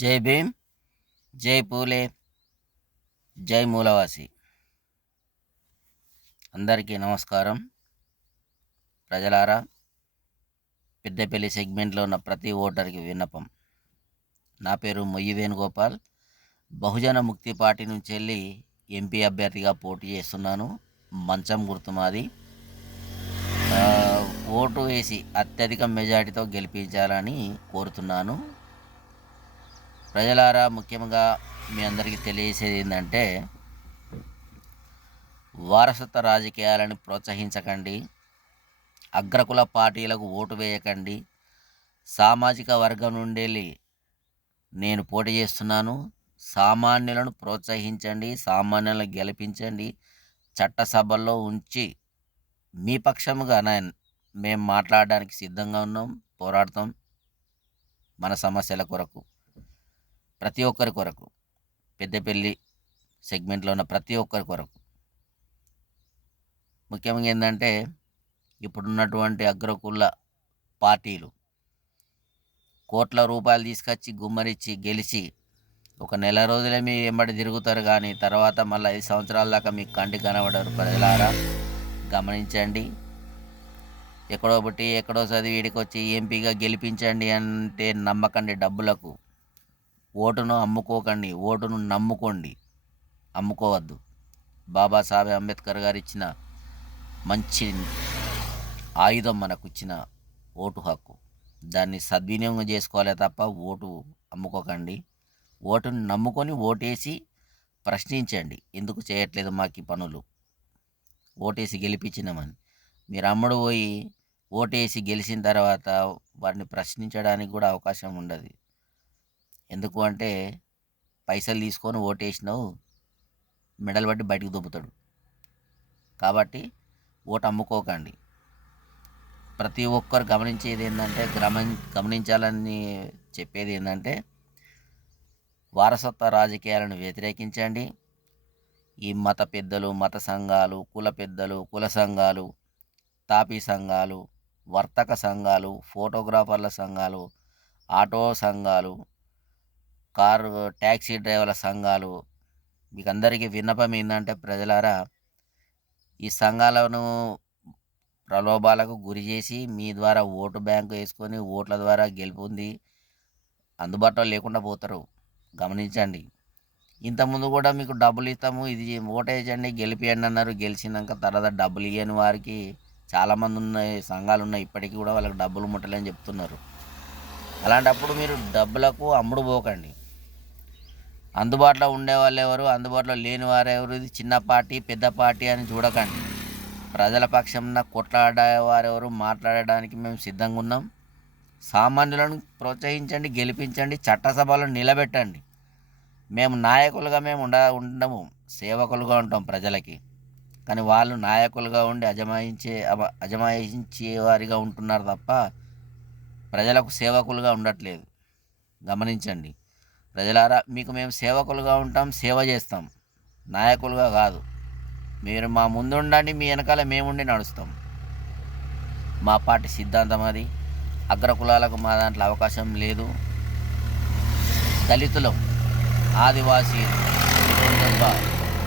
జై భీమ్, జై పూలే, జై మూలవాసి. అందరికీ నమస్కారం. ప్రజలారా, పెద్దపల్లి సెగ్మెంట్లో ఉన్న ప్రతి ఓటర్కి విన్నపం. నా పేరు మొయ్యి వేణుగోపాల్. బహుజన ముక్తి పార్టీ నుంచి వెళ్ళి ఎంపీ అభ్యర్థిగా పోటీ చేస్తున్నాను. మంచం గుర్తు మాది. ఓటు వేసి అత్యధిక మెజారిటీతో గెలిపించాలని కోరుతున్నాను. ప్రజలారా, ముఖ్యంగా మీ అందరికీ తెలియజేసేది ఏంటంటే, వారసత్వ రాజకీయాలను ప్రోత్సహించకండి, అగ్రకుల పార్టీలకు ఓటు వేయకండి. సామాజిక వర్గం నుండి నేను పోటీ చేస్తున్నాను. సామాన్యులను ప్రోత్సహించండి, సామాన్యులను గెలిపించండి. చట్టసభల్లో ఉంచి మీ పక్షముగా మేము మాట్లాడడానికి సిద్ధంగా ఉన్నాం, పోరాడతాం. మన సమస్యల కొరకు, ప్రతి ఒక్కరి కొరకు, పెద్దపల్లి సెగ్మెంట్లో ఉన్న ప్రతి ఒక్కరి కొరకు. ముఖ్యంగా ఏంటంటే, ఇప్పుడున్నటువంటి అగ్రకుల పార్టీలు కోట్ల రూపాయలు తీసుకొచ్చి గుమ్మరిచ్చి గెలిచి ఒక నెల రోజులే మీ వెంబడి తిరుగుతారు, కానీ తర్వాత మళ్ళీ 5 సంవత్సరాల దాకా మీకు కంటికి కనబడరు. ప్రజలారా, గమనించండి. ఎక్కడో బట్టి ఎక్కడో చదివి వీడికి వచ్చి ఎంపీగా గెలిపించండి అంటే నమ్మకండి. డబ్బులకు ఓటును అమ్ముకోకండి, ఓటును నమ్ముకోండి, అమ్ముకోవద్దు. బాబాసాహెబ్ అంబేద్కర్ గారు ఇచ్చిన మంచి ఆయుధం మనకు ఇచ్చిన ఓటు హక్కు. దాన్ని సద్వినియోగం చేసుకోవాలి తప్ప ఓటు అమ్ముకోకండి. ఓటును నమ్ముకొని ఓటేసి ప్రశ్నించండి, ఎందుకు చేయట్లేదు మాకు ఈ పనులు, ఓటేసి గెలిపించినామని. మీరు అమ్ముడు పోయి ఓటేసి గెలిచిన తర్వాత వారిని ప్రశ్నించడానికి కూడా అవకాశం ఉండదు. ఎందుకు అంటే, పైసలు తీసుకొని ఓటేసినావు, మెడలు బట్టి బయటకు దొబ్బుతాడు. కాబట్టి ఓటు అమ్ముకోకండి. ప్రతి ఒక్కరు గమనించేది ఏంటంటే, గమనించాలని చెప్పేది ఏంటంటే, వారసత్వ రాజకీయాలను వ్యతిరేకించండి. ఈ మత పెద్దలు, మత సంఘాలు, కుల పెద్దలు, కుల సంఘాలు, తాపీ సంఘాలు, వర్తక సంఘాలు, ఫోటోగ్రాఫర్ల సంఘాలు, ఆటో సంఘాలు, కారు ట్యాక్సీ డ్రైవర్ల సంఘాలు, మీకు అందరికీ విన్నపం ఏంటంటే, ప్రజలారా, ఈ సంఘాలను ప్రలోభాలకు గురి చేసి మీ ద్వారా ఓటు బ్యాంకు వేసుకొని ఓట్ల ద్వారా గెలుపొంది అందుబాటులో లేకుండా పోతారు. గమనించండి. ఇంతకుముందు కూడా మీకు డబ్బులు ఇస్తాము, ఇది ఓటేయండి గెలిపియండి అన్నారు. గెలిచినాక తర్వాత డబ్బులు ఇవ్వని వారికి చాలామంది ఉన్నాయి, సంఘాలు ఉన్నాయి, ఇప్పటికీ కూడా వాళ్ళకి డబ్బులు ముట్టలేని చెప్తున్నారు. అలాంటప్పుడు మీరు డబ్బులకు అమ్ముడు పోకండి. అందుబాటులో ఉండేవాళ్ళు ఎవరు, అందుబాటులో లేని వారెవరు, ఇది చిన్న పార్టీ పెద్ద పార్టీ అని చూడకండి. ప్రజల పక్షంన కొట్లాడేవారెవరు, మాట్లాడడానికి మేము సిద్ధంగా ఉన్నాం. సామాన్యులను ప్రోత్సహించండి, గెలిపించండి, చట్టసభలో నిలబెట్టండి. మేము నాయకులుగా ఉండము, సేవకులుగా ఉంటాం ప్రజలకి. కానీ వాళ్ళు నాయకులుగా ఉండి అజమాయించే వారిగా ఉంటున్నారు తప్ప ప్రజలకు సేవకులుగా ఉండట్లేదు. గమనించండి. ప్రజలారా, మీకు మేము సేవకులుగా ఉంటాం, సేవ చేస్తాం, నాయకులుగా కాదు. మీరు మా ముందు ఉండండి, మీ వెనకాల మేముండి నడుస్తాం. మా పార్టీ సిద్ధాంతం అది. అగ్రకులాలకు మా దాంట్లో అవకాశం లేదు. దళితులం, ఆదివాసీ,